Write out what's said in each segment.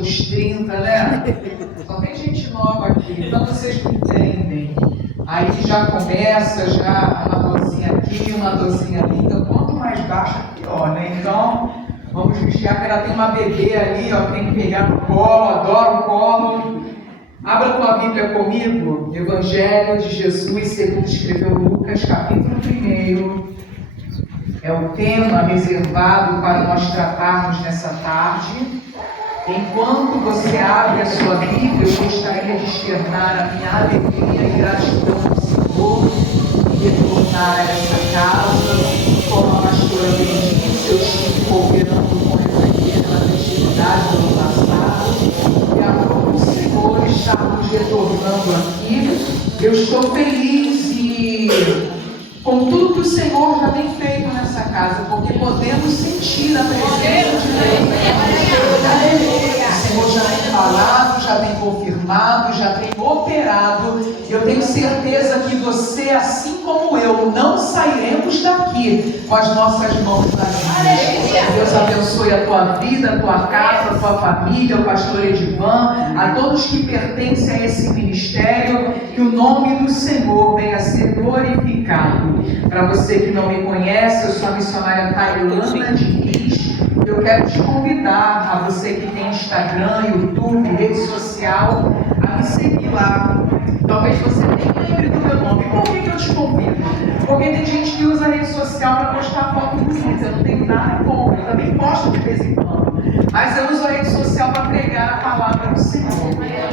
dos 30, né? Só tem gente nova aqui, então vocês não entendem. Aí já começa, já uma dorzinha aqui, uma dorzinha ali, então quanto mais baixa, pior, né? Então, vamos vigiar que ela tem uma bebê ali, ó, tem que pegar no colo, adora o colo. Abra tua Bíblia comigo, Evangelho de Jesus, segundo escreveu Lucas, capítulo 1. É o tema reservado para nós tratarmos nessa tarde. Enquanto você abre a sua Bíblia, eu gostaria de externar a minha alegria e gratidão ao Senhor e retornar a essa casa, como a pastora bem disse, eu estive cooperando com essa igreja na festividade do ano passado, e agora o Senhor está nos retornando aqui. Eu estou feliz com tudo que o Senhor já tem feito nessa casa, porque podemos sentir a presença de Deus. O Senhor já tem falado, já tem confirmado, já tem operado. Eu tenho certeza que você, assim como eu, não sairemos daqui com as nossas mãos vazias. Deus abençoe a tua vida, a tua casa, a tua família, o pastor Edivan, a todos que pertencem a esse ministério, que o nome do Senhor venha a ser glorificado. Para você que não me conhece, eu sou a missionária Tailana Diniz. Eu quero te convidar, a você que tem Instagram, YouTube, rede social, a me seguir lá. Talvez você nem lembre do meu nome. Por que eu te convido? Porque tem gente que usa a rede social para postar foto dos vídeos. Eu não tenho nada contra, eu também posto de vez em quando. Mas eu uso a rede social para pregar a palavra do Senhor.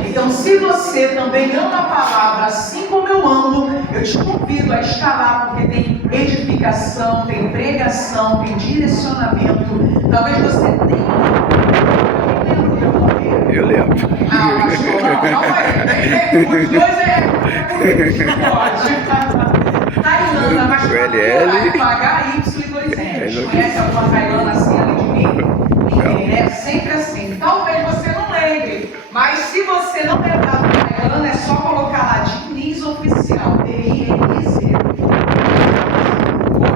Então, se você também ama a palavra, assim como eu amo, eu te convido a estar lá, porque tem edificação, tem pregação, tem direcionamento. Talvez você tenha. Eu lembro. Ah, pastor, não é. Os dois não pode. Tailana, mas H-Y e 2 N's. Conhece alguma Tailana assim além de mim? Ninguém, né? Sempre assim. Talvez você não lembre, mas se você não lembrar do Tailana, é só colocar lá Diniz Oficial, D-I-N-I-Z.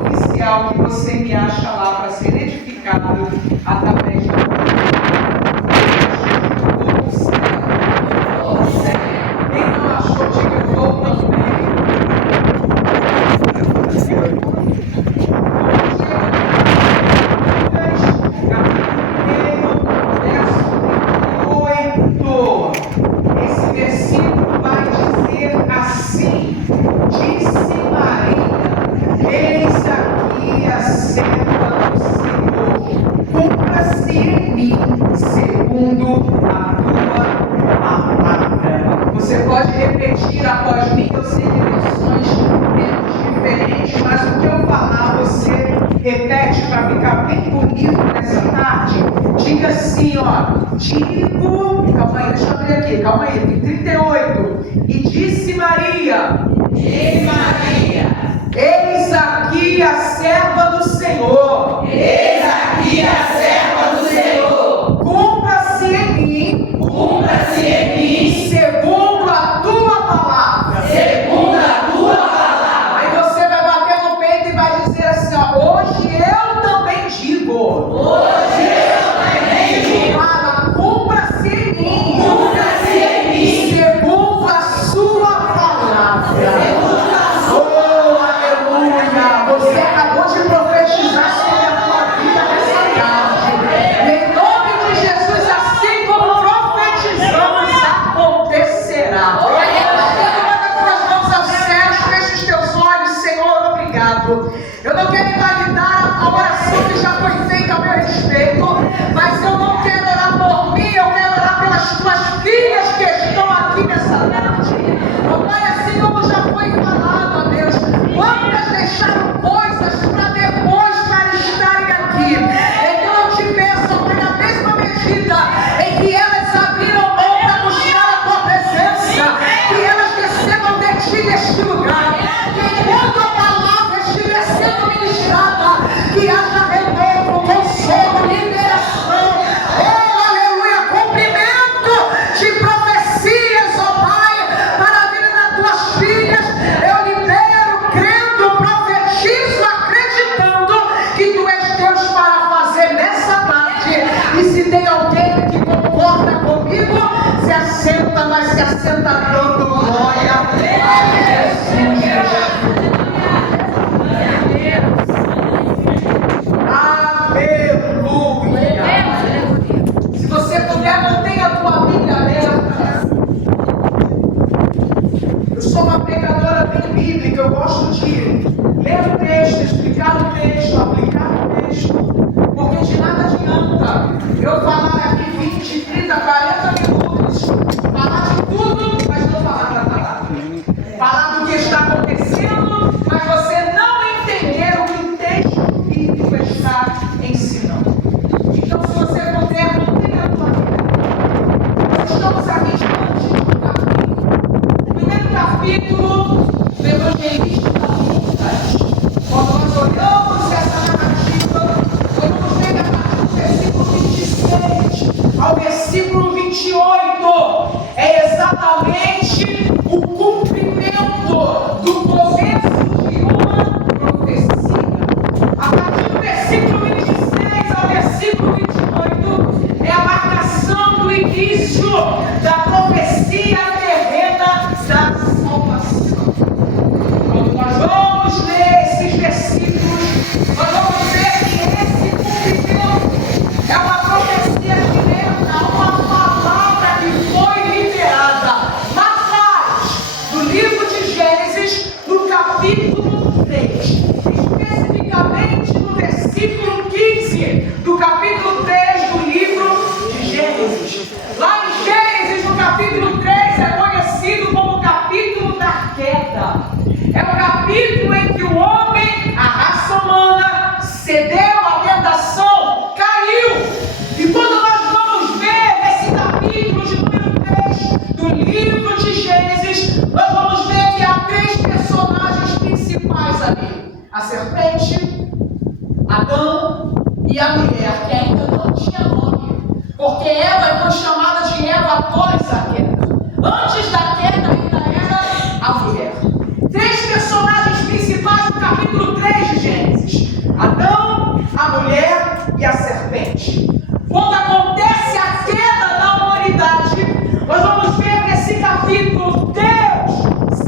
Oficial, que você me acha lá para ser edificado através de repete para ficar bem bonito nessa tarde. Diga assim, ó. Digo. Calma aí, deixa eu abrir aqui. Calma aí, tem 38. E disse Maria. Disse Maria. Eis aqui a serva do Senhor. Eis aqui a serva do Senhor. Cumpra-se em mim. Cumpra-se em mim. Segundo a tua palavra. Segundo a tua palavra. Aí você vai bater no peito e vai dizer assim, ó. Hoje eu também digo. Hoje eu também digo. Fala, cumpra-se em mim. Cumpra-se em mim. Segundo a sua palavra. Segundo a sua palavra. Oh, aleluia. Você acabou de profetizar sobre a tua vida nessa tarde. você está dando glória a Jesus. Aleluia. Se você puder, mantenha a tua Bíblia aberta. Eu sou uma pregadora bem bíblica, eu gosto de ler o texto, explicar o texto, aplicar o texto, porque de nada adianta eu falar aqui 20, 30, 40 minutos, falar de tudo, mas não falar da palavra. Falar do que está acontecendo, mas você não entender o que o texto bíblico está ensinando. Então, se você puder, mantenha a tua vida. Nós estamos aqui diante do capítulo. O primeiro capítulo do Evangelista Lucas. Quando nós olhamos essa narrativa, vamos ver a partir do versículo 26 ao versículo 28. É exatamente o cumprimento do começo de uma profecia. A partir do versículo 26 ao versículo 28 é a marcação do início da profecia terrena da salvação. Quando nós vamos ler esses versículos, nós vamos ver que esse cumprimento é uma profecia direta, uma palavra que foi liberada lá atrás do livro de Gênesis, no capítulo 3, especificamente no versículo 15 do capítulo 3 do livro de Gênesis. Lá em Gênesis, no capítulo 3, é conhecido como o capítulo da queda. É o capítulo em que o homem, a raça humana, cedeu à tentação, caiu. E quando nós vamos ver esse capítulo de número 3 do livro de Gênesis, nós vamos ver que há 3 personagens principais ali: a serpente, Adão e a mulher, que ainda não tinha nome, porque Eva foi chamada de Eva após a queda. Antes da queda ainda era a mulher. 3 personagens principais do capítulo 3 de Gênesis: Adão, a mulher e a serpente. Quando acontece a queda da humanidade, nós vamos ver nesse capítulo Deus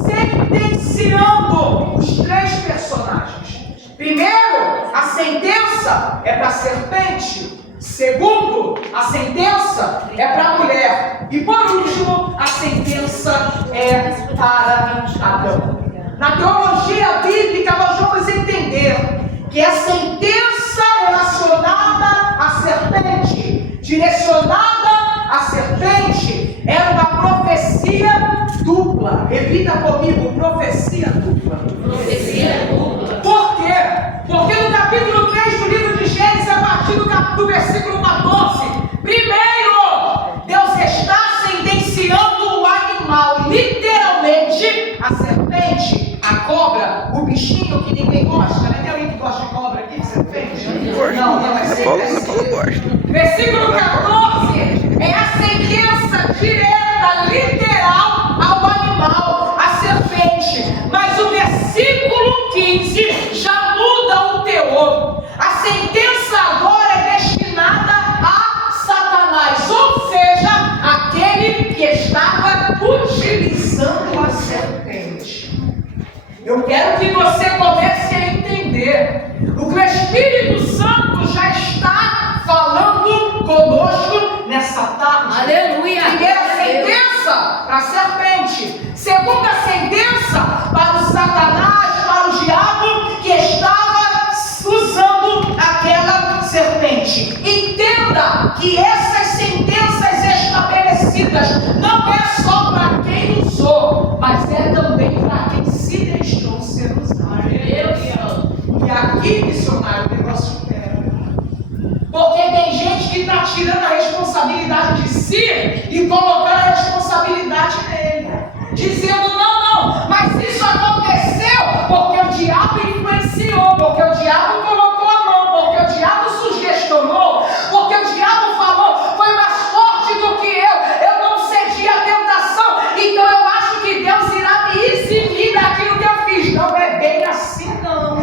sentenciando os 3 personagens. Primeiro, a sentença é para a serpente. Segundo, a sentença é para a mulher. E por último, a sentença é para Adão. Na teologia bíblica, nós vamos entender que a sentença relacionada à serpente, direcionada à serpente, era uma profecia dupla. Repita comigo: profecia dupla. Profecia dupla. Por quê? Porque no capítulo 3 do livro de Gênesis, a partir do versículo 14, primeiro, Deus está sentenciando o animal, literalmente, a serpente, a cobra, o bichinho que ninguém gosta, né? Tem alguém que gosta de cobra aqui, de serpente? Não, é sempre assim. Versículo 14 é a sentença direta, literal, ao animal, a serpente. Mas o versículo 15 já muda o teor. A sentença agora é destinada a Satanás, ou seja, aquele que estava utilizando a serpente. Eu quero que você comece a entender o que o Espírito Santo já está falando conosco nessa tarde. Aleluia. Primeira sentença para a serpente. Segunda sentença para o Satanás, para o diabo que estava usando aquela serpente. Entenda que essas sentenças estabelecidas não é só para quem usou, mas é também para quem se deixou ser usado. E aqui, missionário, o negócio pega. Porque tem gente que está tirando a responsabilidade de si e colocando a responsabilidade nele, dizendo: não, mas isso aconteceu porque o diabo influenciou, porque o diabo colocou a mão, porque o diabo sugestionou, porque o diabo falou, foi mais forte do que eu não cedi à tentação, então eu acho que Deus irá me eximir daquilo que eu fiz. Não é bem assim, não.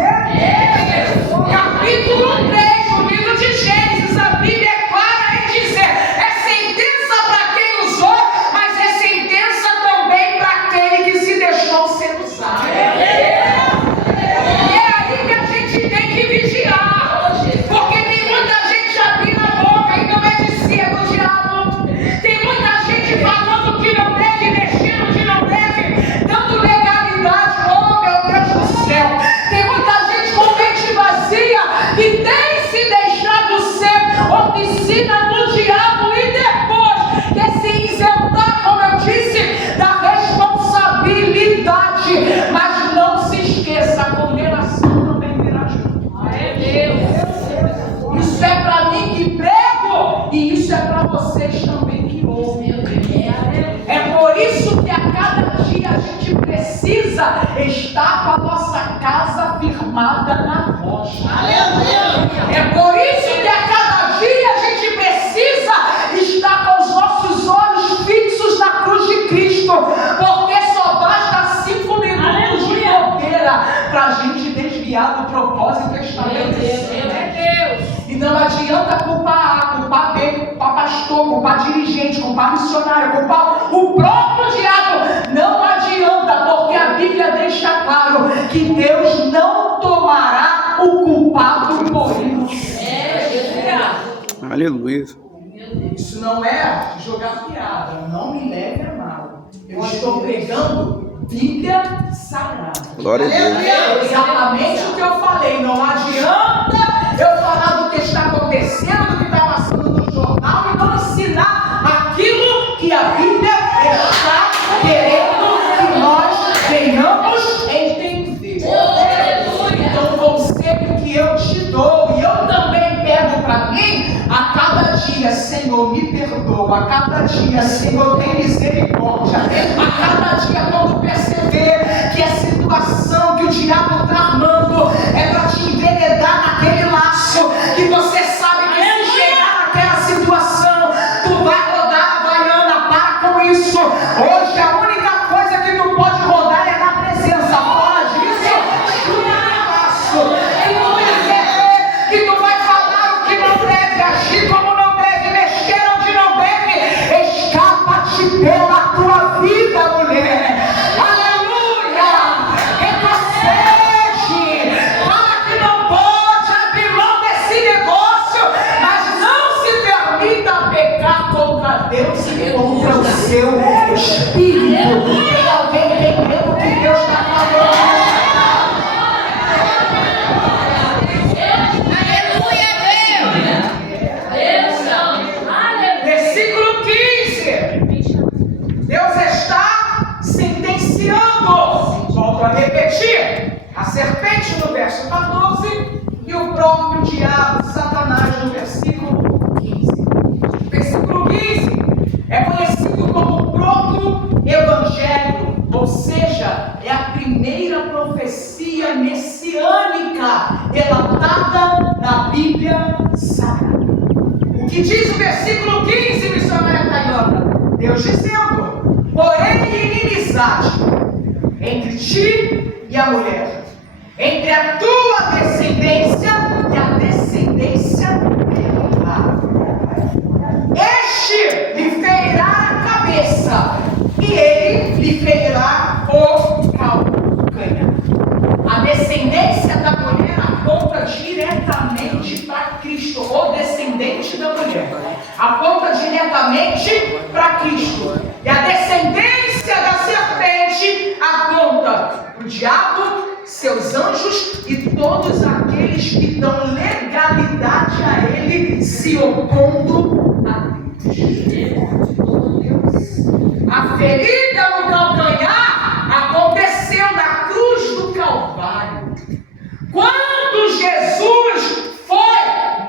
Capítulo 3 do livro de Gênesis, a Bíblia é clara em dizer: é sentença para quem usou nós. Aleluia. É por isso que a cada dia a gente precisa estar com os nossos olhos fixos na cruz de Cristo, porque só basta 5 minutos de bobeira para a gente desviar do propósito estabelecido. E não adianta culpar A, culpar B, culpar pastor, culpar dirigente, culpar missionário, culpar o próprio diabo. Não adianta, porque a Bíblia deixa claro que Deus não tomará o culpado por isso. Aleluia. Isso não é jogar piada, não me leve a mal. Eu estou pregando Bíblia Sagrada. Glória a Deus. É exatamente o que eu falei. Não adianta eu falar do que está acontecendo, do que está passando no jornal e não ensinar aquilo que a Bíblia está querendo que nós venhamos entender. Então o conselho que eu te dou, e eu também pego para mim, a cada dia, Senhor, me perdoa. A cada dia, Senhor, tem misericórdia. A cada dia, quando perceber que a situação que o diabo está armando é para te enveredar naquele laço, que você sabe que se chegar naquela situação, tu vai rodar a baiana. Para com isso. Hoje a única coisa que tu pode rodar é na presença. Fora disso, chuta no laço. E tu vai ver que tu vai falar o que não deve, agir como não deve, mexer onde não deve. Escapa-te pela tua vida, mulher. Aleluia! Retrocede. Fala que não pode abrir mão desse negócio, mas não se permita pecar contra Deus e contra o seu espírito. Tem alguém entendendo o que Deus está falando? Versículo 15. Deus está sentenciando. Volto a repetir. A serpente no verso 14 e o próprio diabo, Satanás, no versículo 15. Versículo 15 é conhecido como o proto-evangelho, ou seja, é a primeira profecia messiânica relatada na Bíblia Sagrada. O que diz o versículo 15, missionária Tayana? Deus dizendo: porém inimizade entre ti e a mulher, entre a tua descendência e a descendência dela. Este lhe ferirá a cabeça e ele lhe ferirá o calcanhar. A descendência da mulher aponta diretamente para Cristo. O descendente da mulher aponta diretamente para Cristo. E a descendência da serpente aponta para o diabo, seus anjos e todos aqueles que dão legalidade a ele, se opondo a Deus. A ferida no calcanhar aconteceu na cruz do Calvário. Quando Jesus foi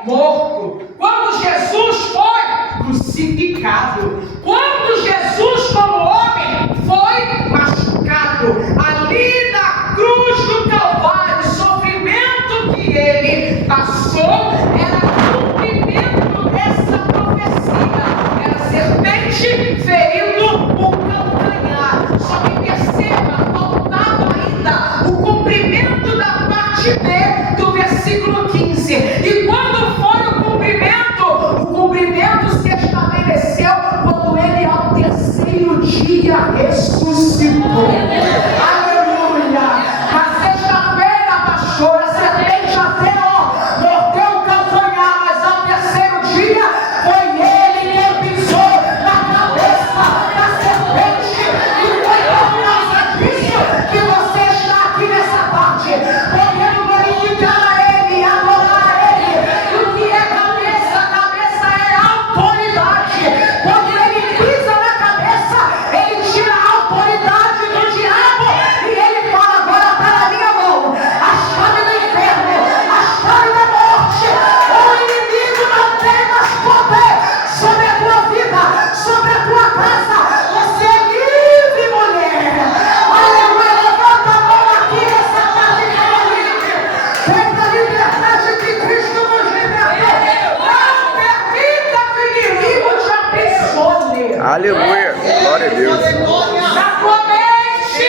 morto, quando Jesus foi crucificado, quando Jesus como homem foi machucado, ali na cruz do Calvário, o sofrimento que ele passou era cumprimento dessa profecia. Era a serpente ferindo o calcanhar. Só que perceba, faltava ainda o cumprimento da parte B do versículo 15. E quando foi o cumprimento se estabeleceu quando ele poder. Aleluia. Glória a Deus. Na tua mente,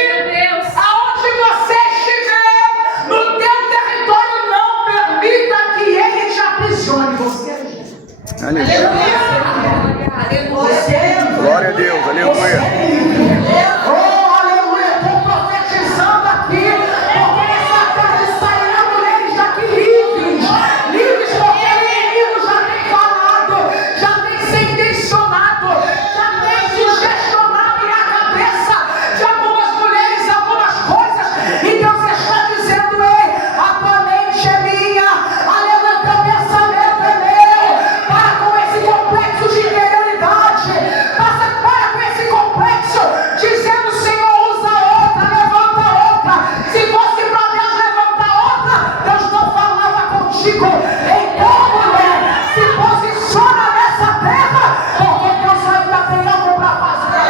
aonde você estiver, no teu território, não permita que ele te aprisione. Você é livre. Aleluia. Você é livre. Glória a Deus. Aleluia. Oh, aleluia. Estou profetizando aqui, porque nessa tarde sairão mulheres daqui livres. Livres porque o inimigo já tem falado, já tem sentenciado, já tem sugestionado na cabeça de algumas mulheres algumas coisas. E Deus está dizendo: ei, a tua mente é minha, aleluia, teu pensamento é meu. Para com esse complexo de inferioridade, para com esse complexo, dizendo: Senhor, usa outra, levanta outra. Se fosse para Deus levantar outra, Deus não falava contigo. Então, mulher, se posiciona nessa terra, porque Deus ainda tem algo para fazer.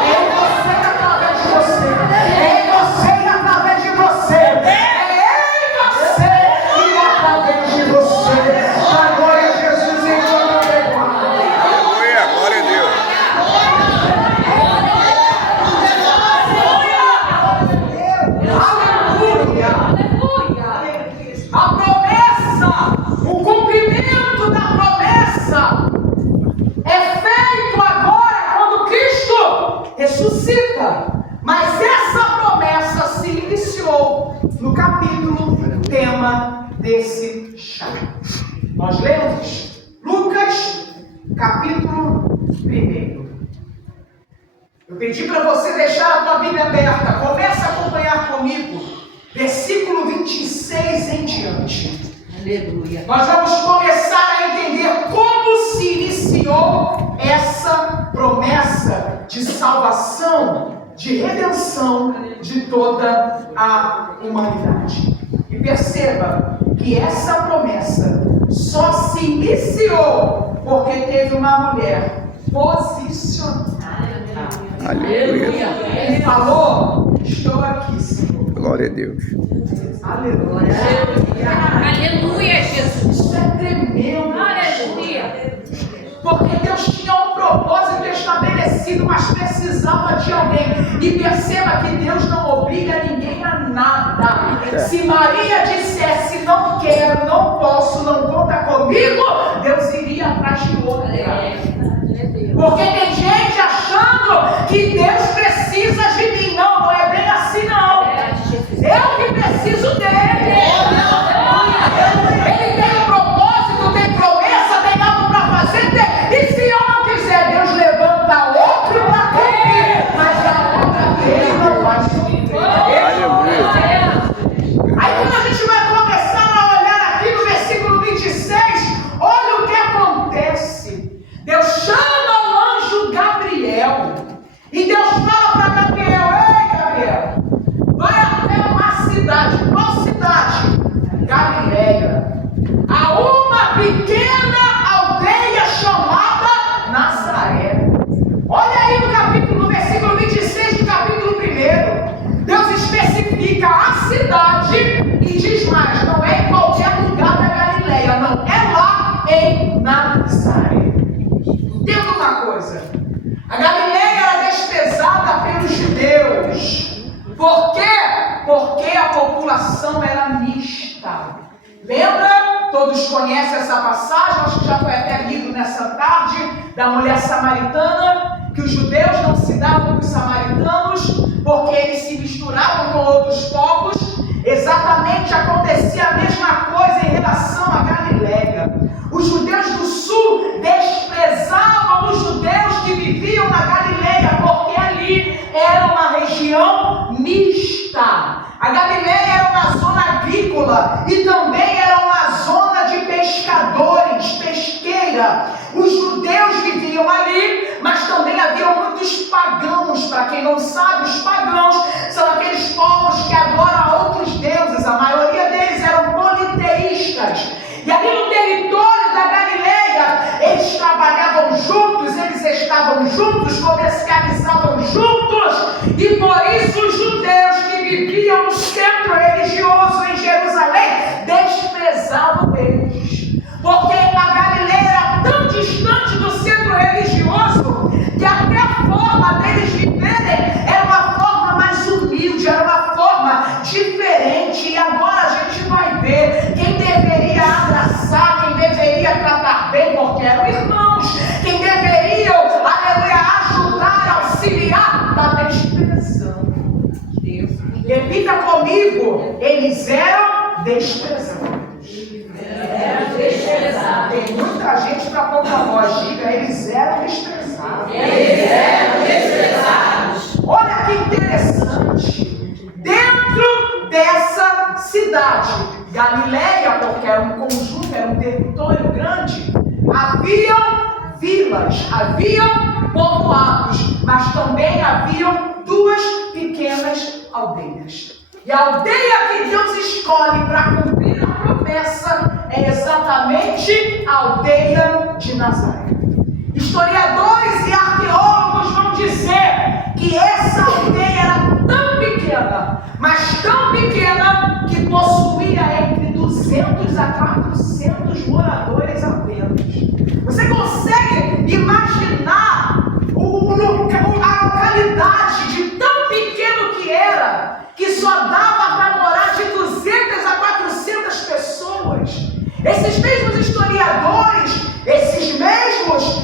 Em você e através de você. Em você e através de você. É em você e através de você. A glória de Jesus em todo lugar. Aleluia. Glória a Deus. Aleluia! A promessa, o cumprimento da promessa é feito agora quando Cristo ressuscita. Mas essa promessa se iniciou no capítulo tema desse chá. Nós lemos Lucas, capítulo 1. Eu pedi para você deixar a tua Bíblia aberta. Começa a acompanhar comigo. Versículo 26 em diante. Aleluia. Nós vamos começar a entender como se iniciou essa promessa de salvação, de redenção de toda a humanidade. E perceba que essa promessa só se iniciou porque teve uma mulher posicionada. Aleluia. Ele falou: estou aqui, Senhor. Glória a Deus. Aleluia. Aleluia, Jesus. Isso é tremendo. Aleluia. Porque Deus tinha um propósito estabelecido, mas precisava de alguém. E perceba que Deus não obriga ninguém a nada. Se Maria dissesse: não quero, não posso, não conta comigo, Deus iria atrás de outra. Porque tem gente achando que Deus precisa de mim. Não, não é bem assim não. Eu que preciso dele. Ele tem um propósito, tem promessa, tem algo para fazer. E se eu não quiser, Deus levanta outro para cumprir. Mas a obra dele não vai se cumprir. Aleluia. Aí quando a gente vai começar a olhar aqui no versículo 26, olha o que acontece. Deus chama o anjo Gabriel. E Deus fala para Gabriel: ei, Gabriel, vai até uma cidade. Qual cidade? Galileia. A uma pequena aldeia chamada Nazaré. Olha aí no versículo 26 do capítulo 1. Deus especifica a cidade e diz mais: não é em qualquer lugar da Galileia, não. É lá em Nazaré. Entenda uma coisa: a Galileia era desprezada pelos judeus. Por quê? Porque a população era mista. Lembra? Todos conhecem essa passagem, acho que já foi até lido nessa tarde, da mulher samaritana, que os judeus não se davam com os samaritanos, porque eles se misturavam com outros povos. Exatamente acontecia a mesma coisa em relação à Galileia. Os judeus do sul desprezavam os judeus que viviam na Galileia, porque ali era uma região mista. A Galileia era uma zona agrícola e também era uma zona de pescadores, pesqueira. Os judeus viviam ali, mas também haviam muitos pagãos. Para quem não sabe, os pagãos são aqueles povos que adoram outros deuses. A maioria deles eram politeístas. E ali no território da Galileia, eles trabalhavam juntos, eles estavam juntos, comercializavam juntos. E por isso os judeus que viviam no centro religioso em Jerusalém desprezavam eles. Porque a Galileia era tão distante do centro religioso eles eram desprezados. Tem muita gente para pouca voz, diga, eles eram desprezados. Olha que interessante. Dentro dessa cidade, Galileia, porque era um conjunto, era um território grande, haviam vilas, haviam povoados, mas também haviam duas pequenas aldeias. E a aldeia que Deus escolhe para cumprir a promessa é exatamente a aldeia de Nazaré. Historiadores e arqueólogos vão dizer que essa aldeia era tão pequena, mas tão pequena, que possuía entre 200 a 400 moradores apenas. Você consegue imaginar a localidade de tão pequeno que era, que só dava para morar de 200 a 400 pessoas? Esses mesmos historiadores, esses mesmos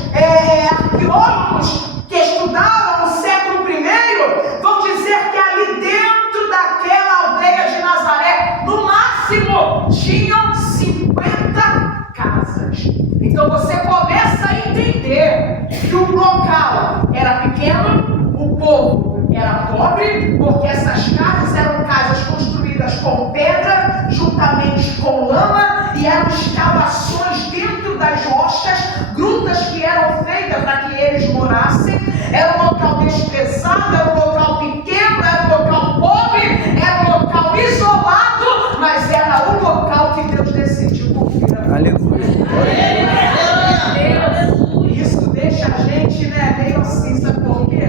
arqueólogos que estudaram no século I, vão dizer que ali dentro daquela aldeia de Nazaré, no máximo, tinham 50 casas. Então você começa a entender que o local era pequeno, o povo era pobre, porque essas casas eram casas construídas com pedra, juntamente com lama, e eram escavações dentro das rochas, grutas que eram feitas para que eles morassem. Era um local desprezado, era um local pequeno, era um local pobre, era um local isolado, mas era o local que Deus decidiu cumprir. Aleluia. Isso deixa a gente, meio assim, sabe por quê?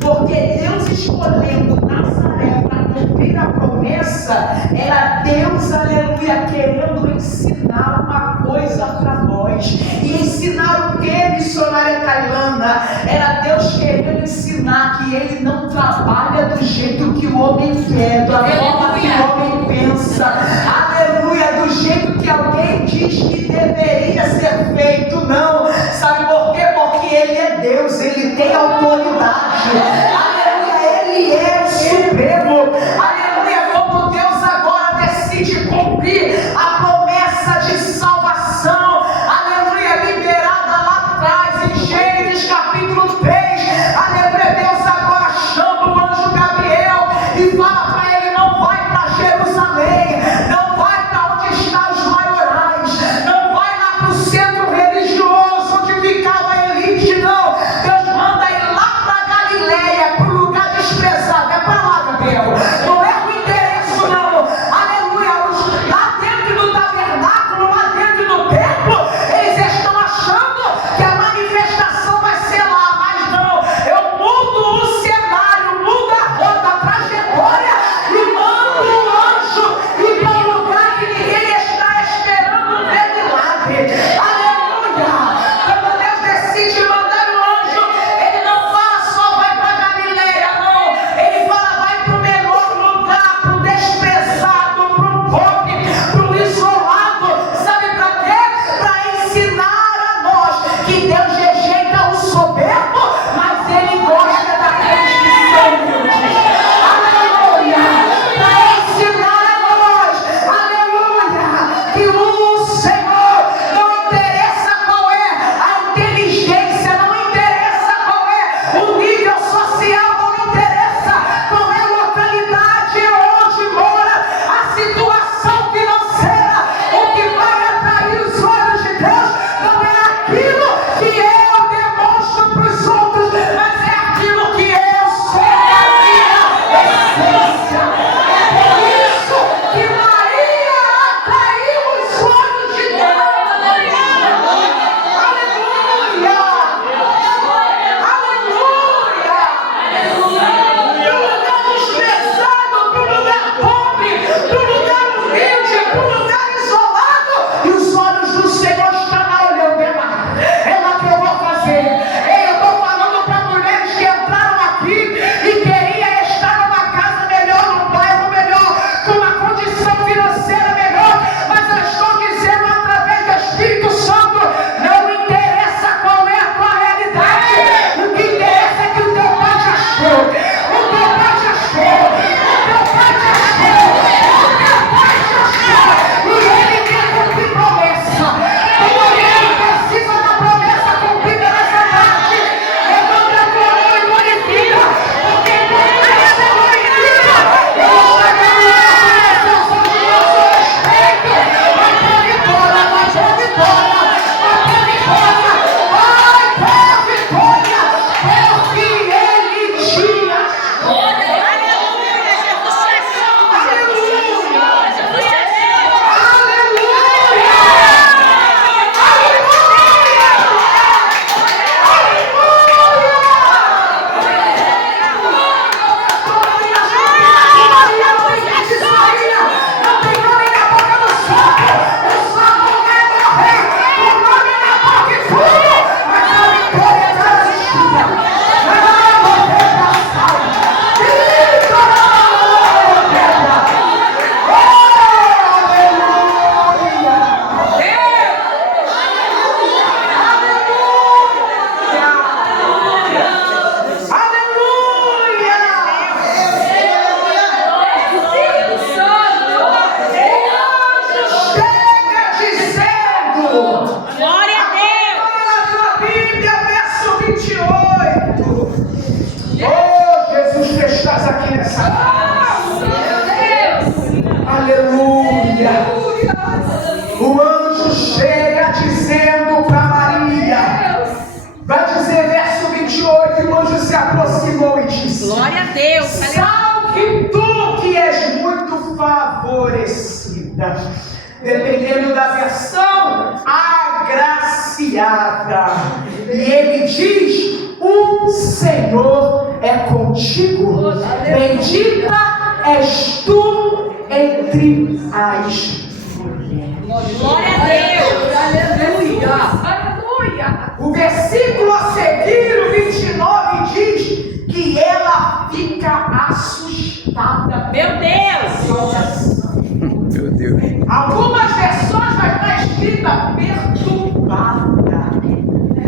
Porque Deus escolhendo Nazaré para cumprir a promessa, era Deus, aleluia, querendo ensinar uma coisa para nós. E ensinar o que, missionária Tailana? Era Deus querendo ensinar que Ele não trabalha do jeito que o homem quer, da forma que o homem pensa. Aleluia, do jeito que alguém diz que deveria ser feito. Não. Sabe por quê? Porque Ele é Deus, Ele tem autoridade. Aleluia, Ele é o Supremo. Aleluia, como Deus agora decide cumprir a promessa de salvação. Aleluia, liberada lá atrás em Gênesis capítulo 3. Aleluia, Deus agora chama o anjo Gabriel e fala para ele: não vai para Jerusalém, não vai para onde estão os maiorais, não vai lá para o centro religioso onde ficava a elite, não. Deus manda ir lá para Galileia, 28. Oh, Jesus, que estás aqui nessa casa. Aleluia. O anjo chega dizendo para Maria. Vai dizer verso 28, e o anjo se aproximou e disse: Glória a Deus. salve tu que és muito favorecida. Dependendo da versão, agraciada. E ele diz: o Senhor é contigo. Bendita és tu entre as mulheres. Glória a Deus. Aleluia. O versículo a seguir, o 29, diz que ela fica assustada. Meu Deus. Meu Deus. Algumas versões vai estar escrita perturbada.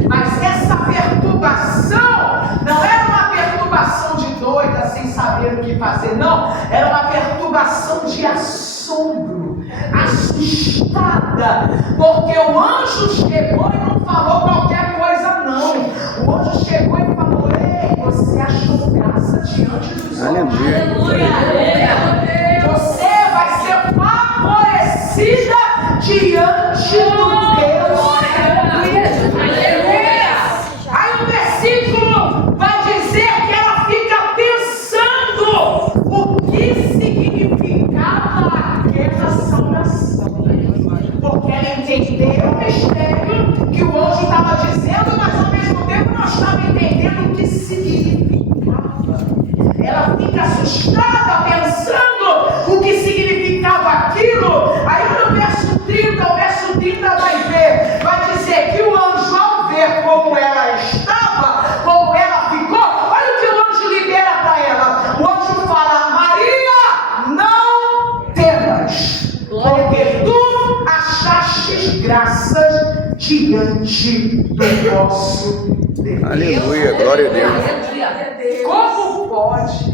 Mas essa perturbação não era uma perturbação de doida sem saber o que fazer, não. Era uma perturbação de assombro, assustada, porque o anjo chegou e não falou qualquer coisa, não. O anjo chegou e falou: ei, você achou graça diante dos homens. Aleluia. Você vai ser favorecida diante do Deus. Aí o versículo vai dizer que ela fica pensando o que significava aquela saudação. Porque ela entendeu o mistério que o anjo estava dizendo, mas ao mesmo tempo não estava entendendo o que significava. Ela fica assustada pensando o que significava aquilo. Aí no verso 30, o verso 30 vai dizer que o anjo, ao ver como ela estava, como ela ficou, olha o que o anjo libera para ela. O anjo fala: Maria, não temas, porque tu achaste graças diante do nosso Deus. Aleluia. Glória a Deus. Como pode?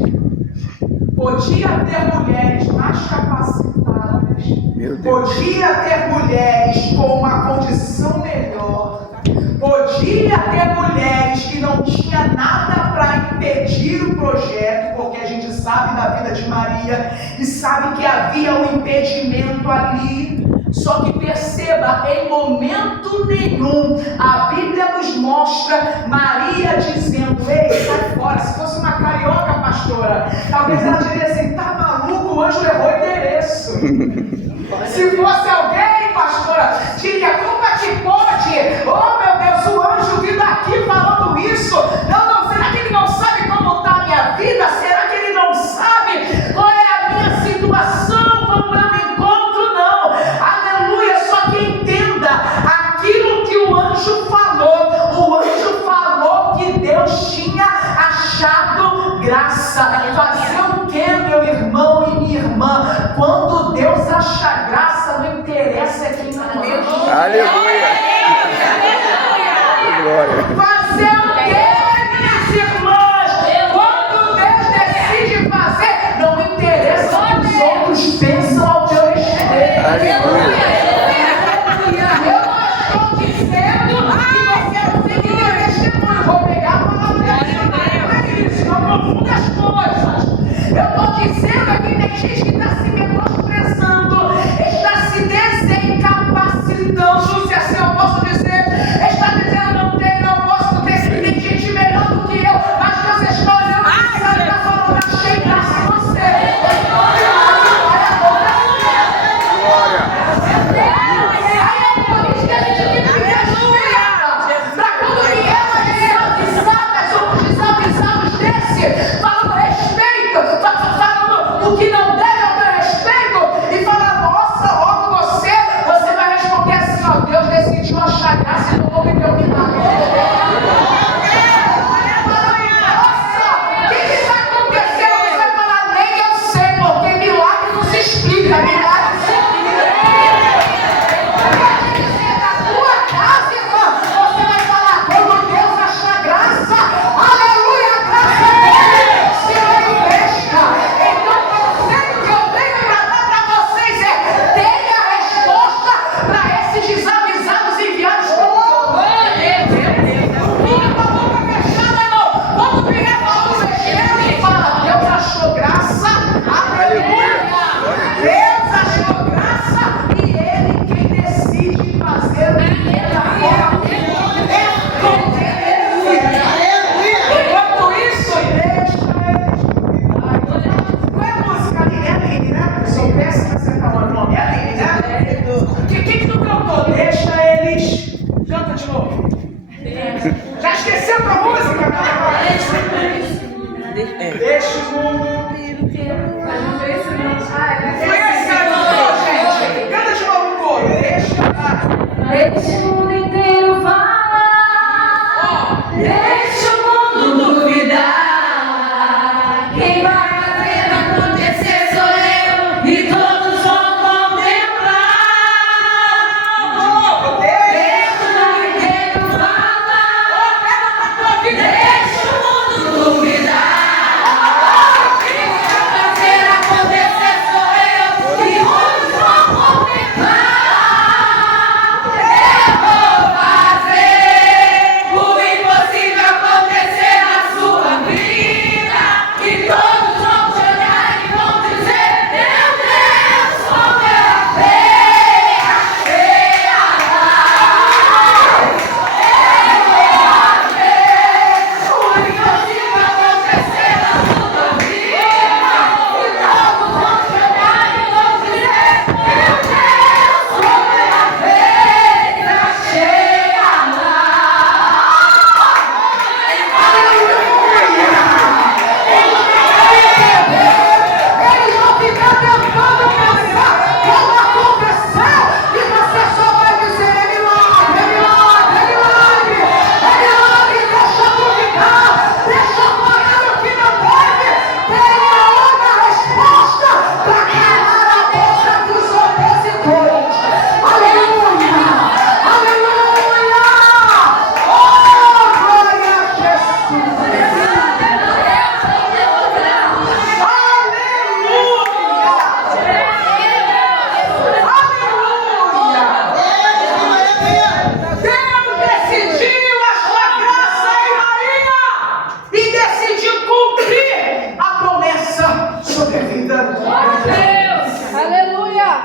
Podia ter mulheres mais capacitadas, Meu Deus. podia ter mulheres com uma condição melhor, podia ter mulheres que não tinha nada para impedir o projeto, porque a gente sabe da vida de Maria e sabe que havia um impedimento ali. Só que perceba, em momento nenhum a Bíblia nos mostra Maria dizendo: ei, sai fora. Se fosse uma carioca, pastora, talvez ela diria assim: tá maluco, o anjo errou o endereço. Se fosse alguém, pastora, diria: como é que pode? Oh meu Deus, o anjo vindo aqui falando isso. Não, será que ele não sabe como está a minha vida? Será que ele não sabe qual é a minha situação? Como eu me encontro? Não. Aleluia, só que entenda aquilo que o anjo falou. O anjo falou que Deus tinha achado graça. Fazer o que, meu irmão e minha irmã? Quando Deus acha graça, não interessa quem não é. Aleluia. Glória. Fazer o que, minhas irmãs? Quando Deus decide fazer, não interessa o que os outros pensam ao teu respeito. Aleluia. Eu não estou dizendo que você não tem que ter testemunho. Vou pegar a palavra de Maria, não é isso, não confunda as coisas. Eu estou dizendo que tem gente que está se menosprezando, está se desincapacitando, se assim eu posso dizer, está dizendo: não tem, não posso, outra música. Deste mundo. Foi esse que cantou, gente. Canta de novo o coro. Deixa o mundo inteiro falar. Deixa o mundo duvidar. Quem vai fazer acontecer sou eu. E todos vão contemplar. Deixa o mundo inteiro falar. Deixa o mundo duvidar. Quem vai fazer acontecer sou eu. E todos vão contemplar.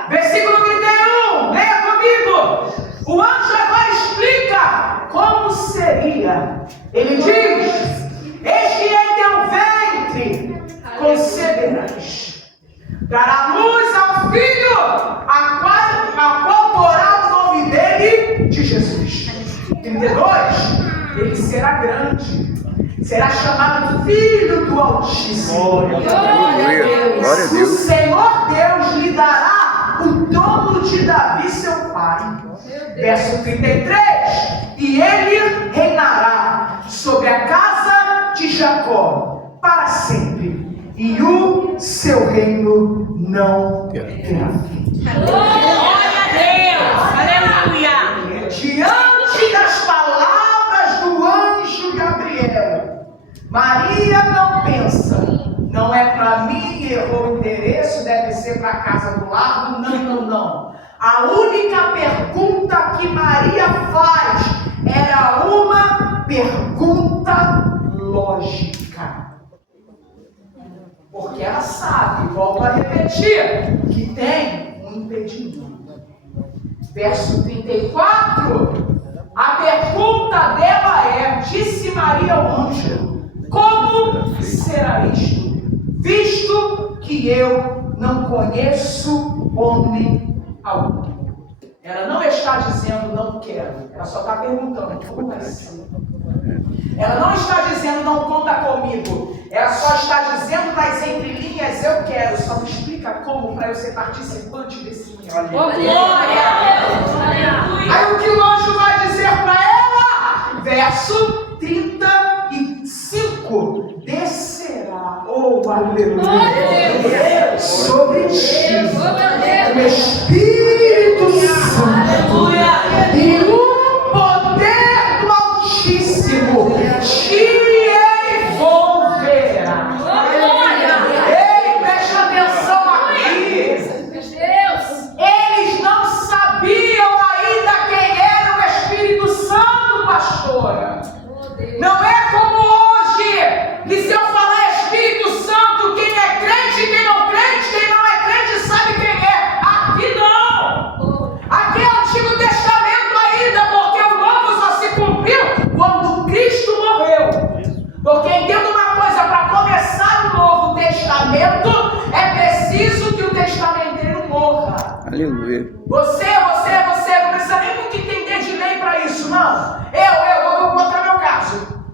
Versículo 31, leia comigo. O anjo agora explica como seria. Ele diz: eis que em teu ventre conceberás, dará luz ao filho, a qual porá o nome dele de Jesus. 32, ele será grande, será chamado Filho do Altíssimo. Aleluia. Glória a O Deus. Senhor Deus lhe dará o trono de Davi, seu pai. Verso 33. E ele reinará sobre a casa de Jacó para sempre, e o seu reino não terá fim. Glória a Deus. Aleluia. Diante das palavras do anjo Gabriel, Maria não pensa: não é para mim, errou o endereço, deve ser para a casa do lado. Não. A única pergunta que Maria faz era uma pergunta lógica. Porque ela sabe, volto a repetir, que tem um impedimento. Verso 34, a pergunta dela é: disse Maria ao anjo, como será isto, visto que eu não conheço homem algum? Ela não está dizendo não quero, ela só está perguntando como vai ser. Ela não está dizendo não conta comigo, ela só está dizendo nas entrelinhas eu quero, só me explica como para eu ser participante desse milagre. Glória a Deus. Aí o que o anjo vai dizer para ela? Verso 35. Descerá, oh aleluia, sobre ti o Espírito Santo e o poder do Altíssimo te envolverá. Ei, preste atenção aqui. Eles não sabiam ainda quem era o Espírito Santo, pastora. Não é como hoje, que se eu falar Espírito Santo, quem é crente e quem não é crente sabe quem é. Aqui não. Aqui é o Antigo Testamento ainda, porque o Novo só se cumpriu quando Cristo morreu. Porque entenda uma coisa, para começar o Novo Testamento, é preciso que o testamenteiro morra. Aleluia. Você não precisa nem muito entender de lei para isso, não. Eu vou botar meu caso.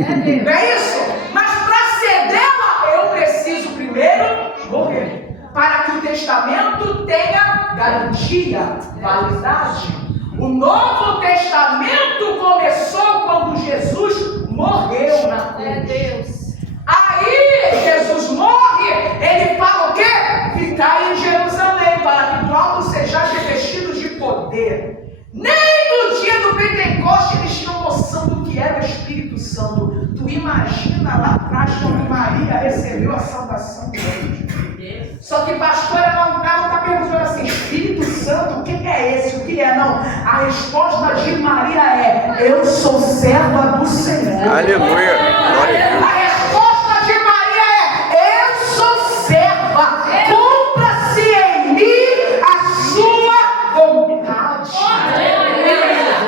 Não é isso? Mas para cedê-la, eu preciso primeiro morrer. Para que o testamento tenha garantia, validade. O Novo Testamento começou quando Jesus morreu na cruz. Aí Jesus morre, ele fala o quê? Ficar em Jerusalém, para que do alto sejais revestidos de poder. Nem no dia do Pentecoste eles tinham noção do que era o Espírito Santo. Tu imagina lá atrás quando Maria recebeu a salvação de Deus. Só que pastor, ela está perguntando assim, Espírito Santo, o que é esse? O que é? Não, a resposta de Maria é, eu sou serva do Senhor. Aleluia. Glória a Deus. A resposta de Maria é, eu sou serva, cumpra-se em mim a sua vontade.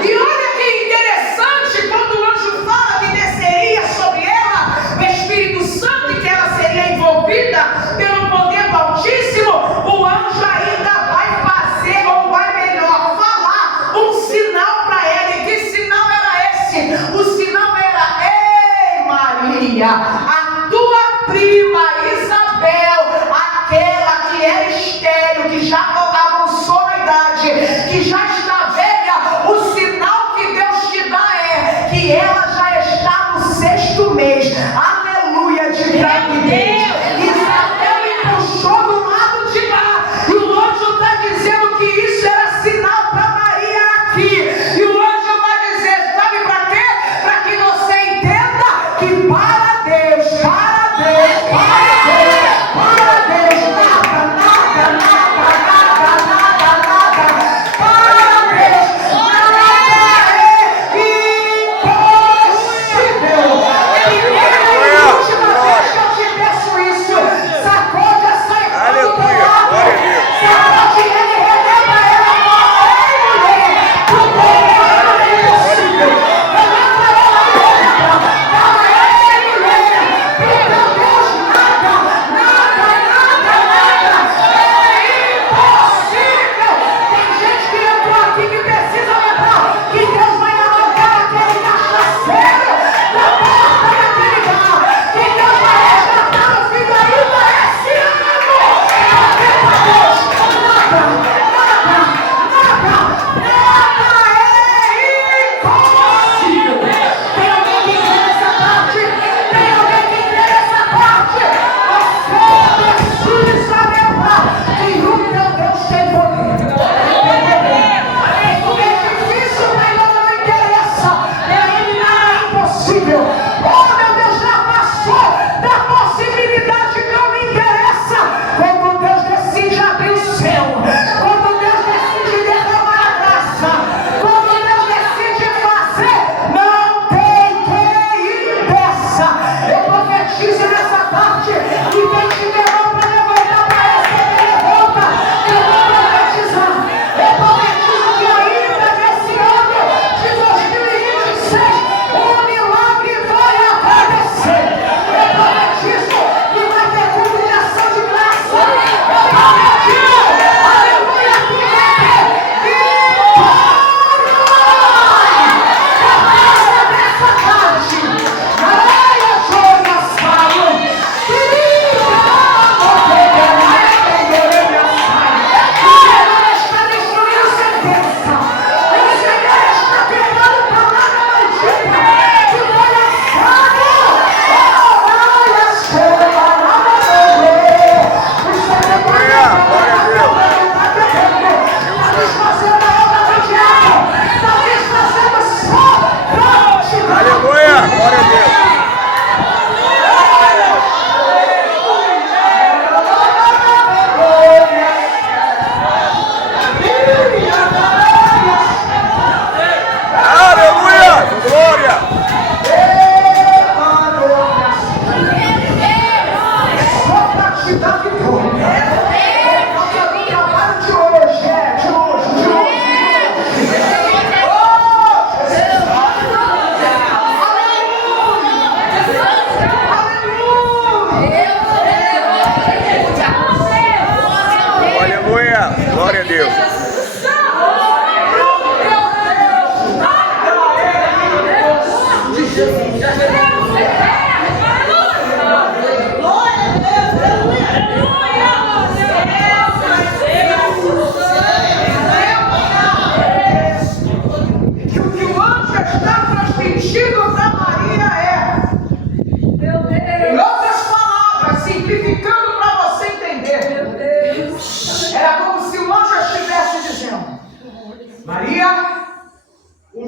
E olha que interessante, quando o anjo fala que desceria sobre ela o Espírito Santo e que ela seria envolvida pelo poder do Altíssimo, o anjo ainda vai fazer, ou vai melhor, falar um sinal para ela. E que sinal era esse? O sinal era, ei Maria,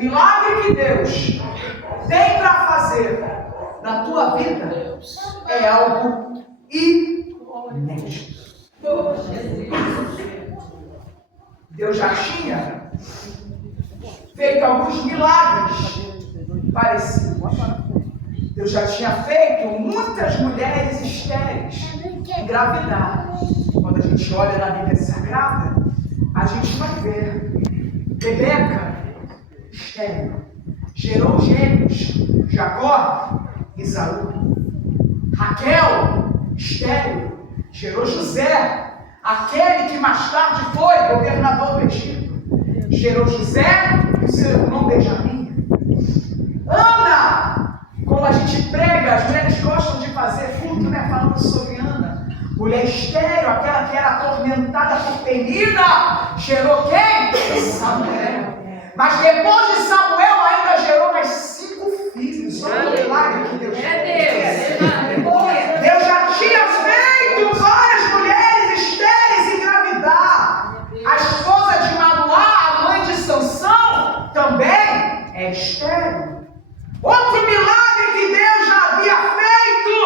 milagre que Deus tem para fazer na tua vida é algo inédito. Deus já tinha feito alguns milagres parecidos. Deus já tinha feito muitas mulheres estéreis engravidar. Quando a gente olha na Bíblia Sagrada, a gente vai ver Rebeca, estéril, gerou gêmeos, Jacó e Esaú. Raquel, estéril, gerou José, aquele que mais tarde foi governador do Egito. Gerou José e seu irmão Benjamim. Ana, como a gente prega, as mulheres gostam de fazer culto, né? Falando sobre Ana. Mulher estéril, aquela que era atormentada por Penina, gerou quem? Samuel. Mas depois de Samuel ainda gerou mais 5 filhos. Olha o milagre que Deus fez. Deus já tinha feito várias mulheres estéreis engravidar. A esposa de Manoá, a mãe de Sansão, também é estéril. Outro milagre que Deus já havia feito: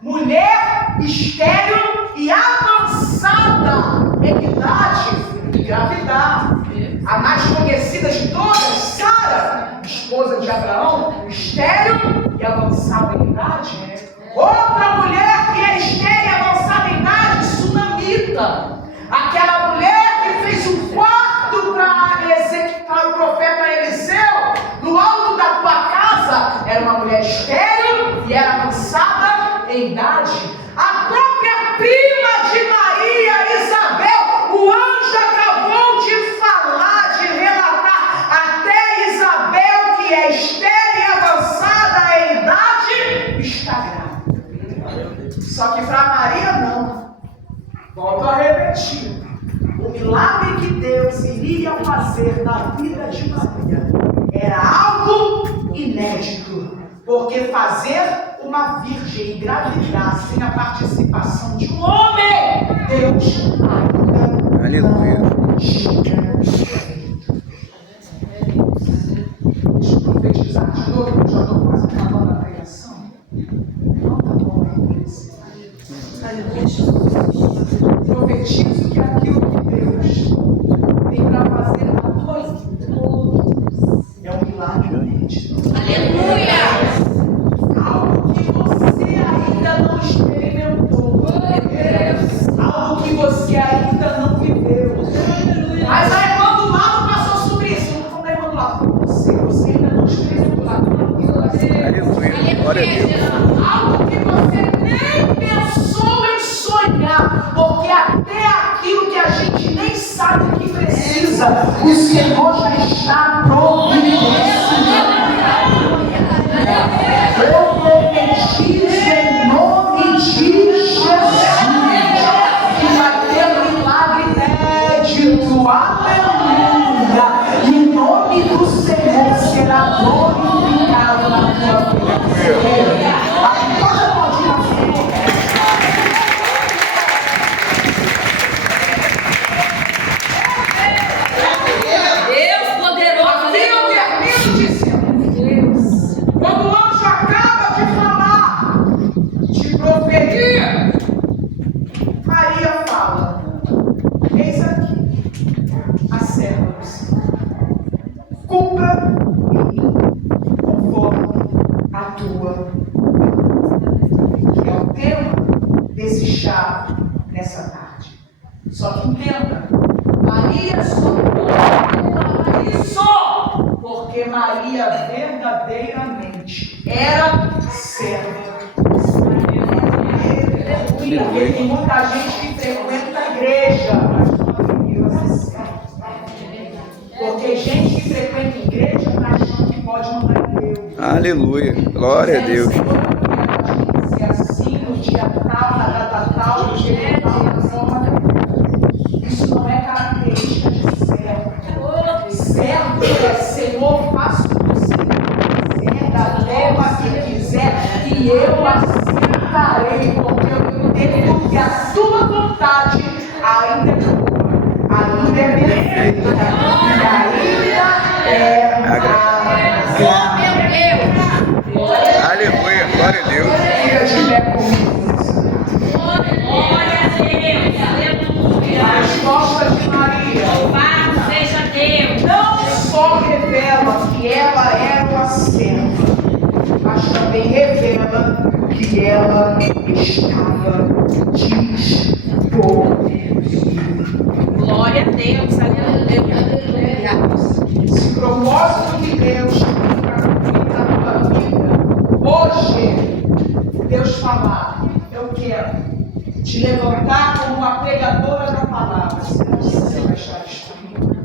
mulher estéril e avançada em idade engravidar. A mais conhecida de todas, Sara, esposa de Abraão, estéril e avançada em idade. Outra mulher que é estéril e avançada em idade, sunamita. Aquela mulher que fez um quarto para o profeta Eliseu, no alto da tua casa, era uma mulher estéril e era avançada em idade. A própria prima de Maria, Isabel, o anjo acabou de falar, de relatar, até Isabel, que é estéril e avançada em idade, está grávida. Só que para Maria não. Volto a repetir. O milagre que Deus iria fazer na vida de Maria era algo inédito. Porque fazer uma virgem engravidar sem a participação de um homem, Deus ainda Aleluia. não tinha feito. Deixa eu profetizar de novo, eu já estou quase acabando a pregação. Não tá bom ainda esse. Profetizo que aquilo que Deus tem para fazer na tua vida é um milagre inédito. Aleluia! Algo que você ainda não experimentou. Algo que você ainda não viveu. Mas a irmã do lado passou sobre isso. Não estou levando lá para você ainda não experimentou lá. Aleluia. Glória a Deus. Algo que você nem pensou em sonhar. Porque até aquilo que a gente nem sabe que precisa, o Senhor já está providenciando. Eu profetizo em nome de Jesus que vai ter um milagre inédito. Aleluia! E o nome do Senhor será glorificado na tua vida. Pode aplaudir a Senhor. Deus poderoso, Aqui eu termino dizendo: quando o anjo acaba de falar, de proferir, Maria fala: eis aqui a serva do Senhor, cumpra em mim conforme a tua palavra. Que é o tema desse chá nessa tarde. Só que entenda, Maria só pôde para isso porque Maria verdadeiramente era serva. Porque tem muita gente que frequenta a igreja, mas não queria ser serva. Porque gente que frequenta a igreja está achando que pode mandar em Deus. Aleluia. Glória a Deus. Se assim, no dia tal, na data tal, no dia tal, na forma tal. Isso não é característica de servo. Servo é Senhor, faço possível. Da forma que quiser, e eu aceitarei, porque eu entendo que a sua vontade ainda é boa, ainda é perfeita, e ainda é agradável. Aleluia, glória a Deus. Quem estiver comigo. Glória a Deus. Aleluia. A resposta de Maria Louvado seja Deus. não só revela que ela era uma serva, mas também revela que ela estava disponível. Glória a Deus. Aleluia. Esse propósito que Deus tem para cumprir na tua vida, hoje, Deus falar, eu quero te levantar como uma pregadora da palavra, senão você vai estar disponível.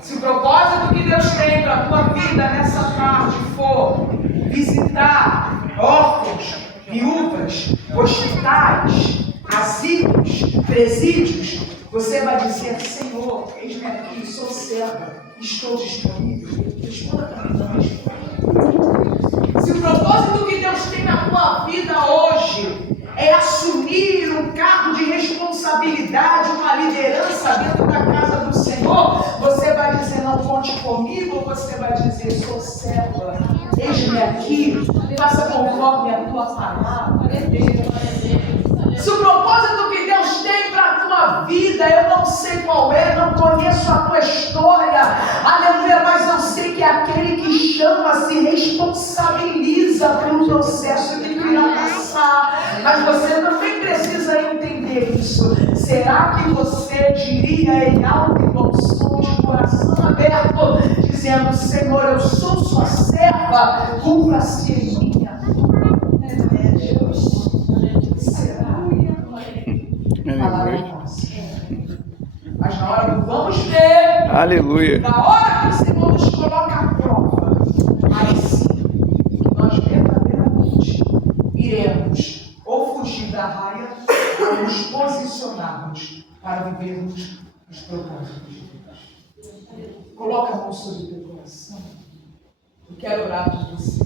Se o propósito que Deus tem para a tua vida nessa tarde for visitar órfãos, viúvas, hospitais, asilos, presídios, você vai dizer, Senhor, eis-me aqui, sou serva, estou disponível. Responda para mim, não responda. Se o propósito que Deus tem na tua vida hoje é assumir um cargo de responsabilidade, uma liderança dentro da casa do Senhor, você vai dizer, não conte comigo, ou você vai dizer, sou serva, eis-me aqui, faça conforme a tua palavra. Se o propósito que Deus tem para a tua vida, eu não sei qual é, não conheço a tua história, aleluia, mas eu sei que aquele que chama se responsabiliza pelo processo que tu irá passar, mas você também precisa entender isso. Será que você diria em alto e bom som, de coração aberto, dizendo, Senhor, eu sou sua serva, cumpra-se em mim a tua Deus. Falaram fácil. Mas na hora do vamos ver, Aleluia. na hora que o Senhor nos coloca à prova, aí sim, nós verdadeiramente iremos ou fugir da raia ou nos posicionarmos para vivermos os propósitos de Deus. Coloca a mão sobre o teu coração. Eu quero orar por você.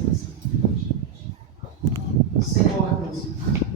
Senhor Deus.